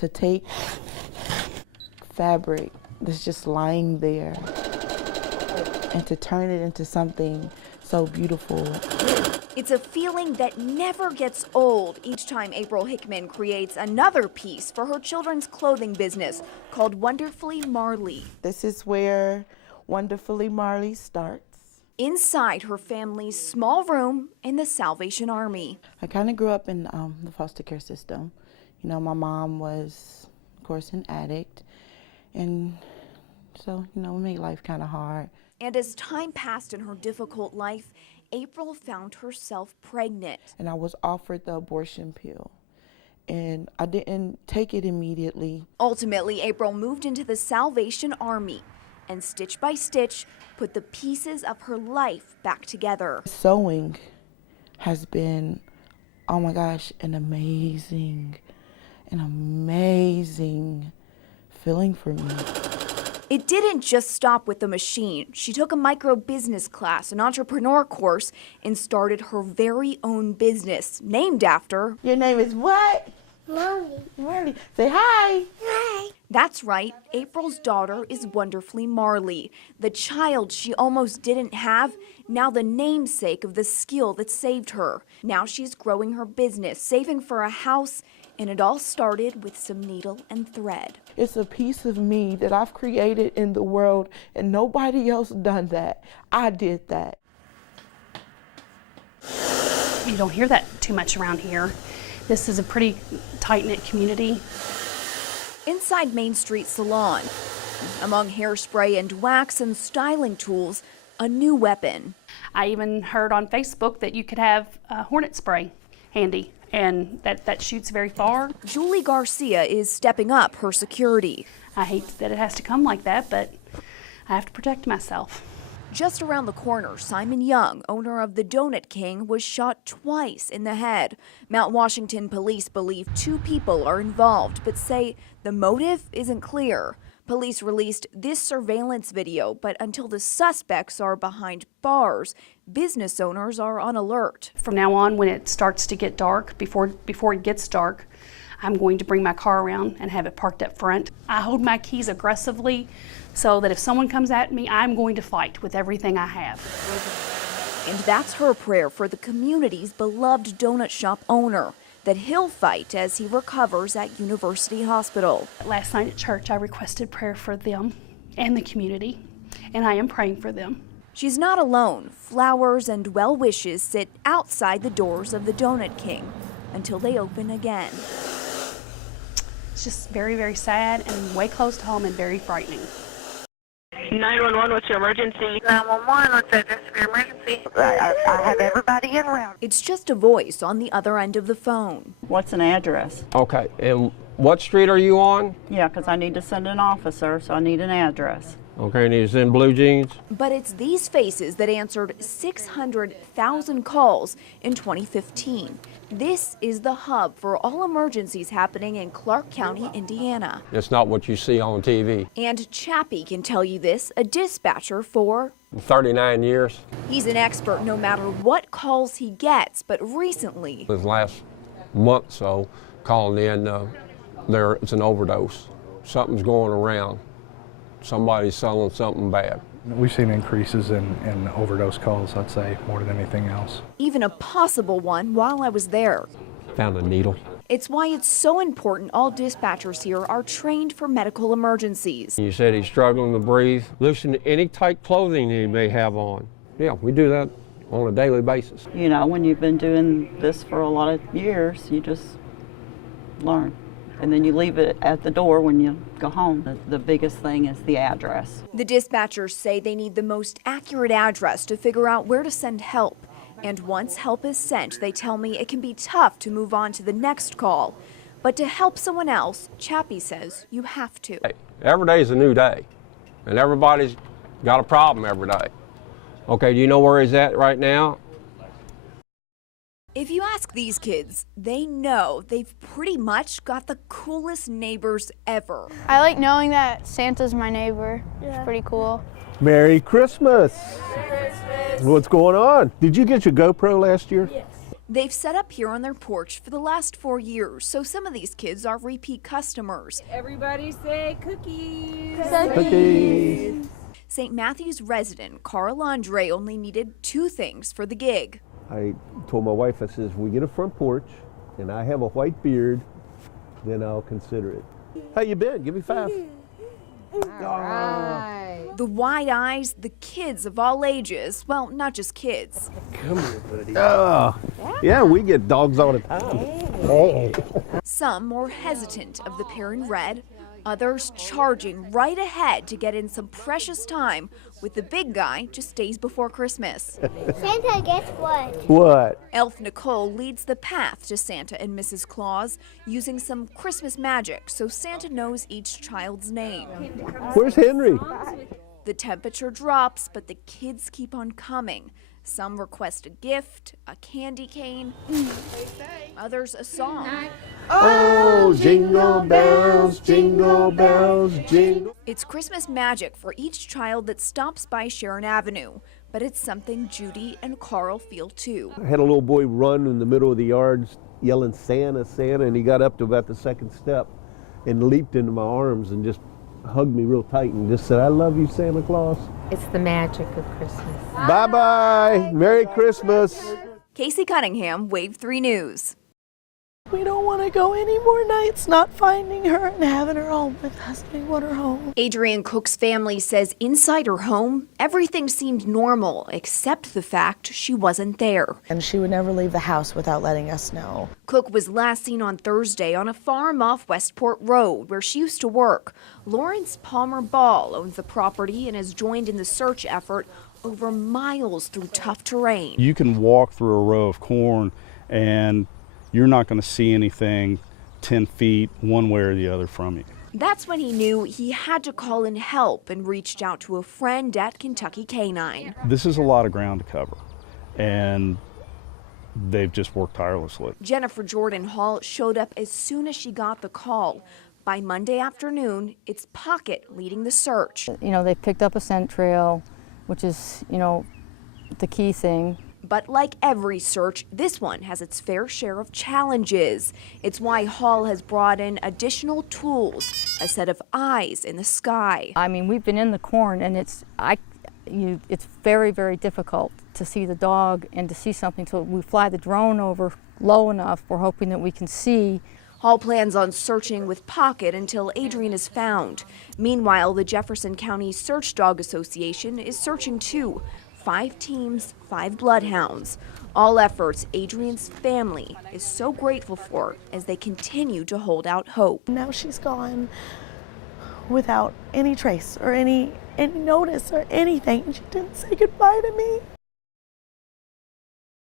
to take fabric that's just lying there and to turn it into something so beautiful. It's a feeling that never gets old each time April Hickman creates another piece for her children's clothing business called Wonderfully Marley. This is where Wonderfully Marley starts. Inside her family's small room in the Salvation Army. I kind of grew up in the foster care system. You know, my mom was, of course, an addict. And so, you know, it made life kind of hard. And as time passed in her difficult life, April found herself pregnant. And I was offered the abortion pill, and I didn't take it immediately. Ultimately, April moved into the Salvation Army and stitch by stitch put the pieces of her life back together. Sewing has been, oh my gosh, an amazing feeling for me. It didn't just stop with the machine. She took a micro business class, an entrepreneur course, and started her very own business named after... Your name is what? Marley. Marley. Say hi. Hi. That's right, April's daughter is Wonderfully Marley, the child she almost didn't have, now the namesake of the skill that saved her. Now she's growing her business, saving for a house, and it all started with some needle and thread. It's a piece of me that I've created in the world, and nobody else done that. I did that. You don't hear that too much around here. This is a pretty tight-knit community. Inside Main Street Salon, among hairspray and wax and styling tools, a new weapon. I even heard on Facebook that you could have hornet spray handy, and that shoots very far. Julie Garcia is stepping up her security. I hate that it has to come like that, but I have to protect myself. Just around the corner, Simon Young, owner of the Donut King, was shot twice in the head. Mount Washington police believe 2 people are involved, but say the motive isn't clear. Police released this surveillance video, but until the suspects are behind bars, business owners are on alert. From now on, when it starts to get dark, before it gets dark, I'm going to bring my car around and have it parked up front. I hold my keys aggressively so that if someone comes at me, I'm going to fight with everything I have. And that's her prayer for the community's beloved donut shop owner, that he'll fight as he recovers at University Hospital. Last night at church, I requested prayer for them and the community, and I am praying for them. She's not alone. Flowers and well wishes sit outside the doors of the Donut King until they open again. It's just very, very sad and way close to home and very frightening. 911, what's your emergency? 911, what's the address of your emergency? I have everybody in route. It's just a voice on the other end of the phone. What's an address? Okay, and what street are you on? Yeah, because I need to send an officer, so I need an address. Okay, and he's in blue jeans? But it's these faces that answered 600,000 calls in 2015. This is the hub for all emergencies happening in Clark County, Indiana. It's not what you see on TV. And Chappie can tell you this, a dispatcher for 39 years. He's an expert no matter what calls he gets, but recently, This last month or so, calling in, it's an overdose. Something's going around. Somebody's selling something bad. We've seen increases in overdose calls, I'd say, more than anything else. even a possible one while I was there. Found a needle. It's why it's so important all dispatchers here are trained for medical emergencies. You said he's struggling to breathe. Loosen any tight clothing he may have on. Yeah, we do that on a daily basis. You know, when you've been doing this for a lot of years, you just learn. And then you leave it at the door when you go home. The biggest thing is the address. The dispatchers say they need the most accurate address to figure out where to send help. And once help is sent, they tell me it can be tough to move on to the next call. But to help someone else, Chappie says you have to. Hey, every day is a new day, and everybody's got a problem every day. Okay, do you know where he's at right now? If you ask these kids, they know they've pretty much got the coolest neighbors ever. I like knowing that Santa's my neighbor. It's pretty cool. Merry Christmas. What's going on? Did you get your GoPro last year? Yes. They've set up here on their porch for the last 4 years, so some of these kids are repeat customers. Everybody say cookies. Cookies. St. Matthew's resident Carl Andre only needed 2 things for the gig. I told my wife, I says, if we get a front porch and I have a white beard, then I'll consider it. How you been? Give me 5. The wide eyes, the kids of all ages. Well, not just kids. Come here, buddy. Oh, yeah, we get dogs all the time. Hey. Some more hesitant of the pair in red, others charging right ahead to get in some precious time with the big guy just days before Christmas. Santa, guess what? What? Elf Nicole leads the path to Santa and Mrs. Claus, using some Christmas magic so Santa knows each child's name. Where's Henry? The temperature drops, but the kids keep on coming. Some request a gift, a candy cane, others a song. Oh, jingle bells, jingle. It's Christmas magic for each child that stops by Sharon Avenue, but it's something Judy and Carl feel too. I had a little boy run in the middle of the yard yelling Santa, Santa, and he got up to about the 2nd step and leaped into my arms and just hugged me real tight and just said, I love you, Santa Claus. It's the magic of Christmas. Bye-bye. Merry Christmas. Casey Cunningham, Wave 3 News. We don't want to go any more nights not finding her and having her home with us. We want her home. Adrienne Cook's family says inside her home, everything seemed normal except the fact she wasn't there. And she would never leave the house without letting us know. Cook was last seen on Thursday on a farm off Westport Road where she used to work. Lawrence Palmer Ball owns the property and has joined in the search effort over miles through tough terrain. You can walk through a row of corn and you're not going to see anything 10 feet one way or the other from you. That's when he knew he had to call in help and reached out to a friend at Kentucky Canine. This is a lot of ground to cover, and they've just worked tirelessly. Jennifer Jordan Hall showed up as soon as she got the call. By Monday afternoon, it's Pocket leading the search. You know, they picked up a scent trail, which is, you know, the key thing. But like every search, this one has its fair share of challenges. It's why Hall has brought in additional tools, a set of eyes in the sky. I mean, we've been in the corn, and it's very, very difficult to see the dog and to see something. So we fly the drone over low enough. We're hoping that we can see. Hall plans on searching with Pocket until Adrienne is found. Meanwhile, the Jefferson County Search Dog Association is searching too. 5 teams, 5 bloodhounds. All efforts Adrienne's family is so grateful for as they continue to hold out hope. Now she's gone without any trace or any notice or anything. She didn't say goodbye to me.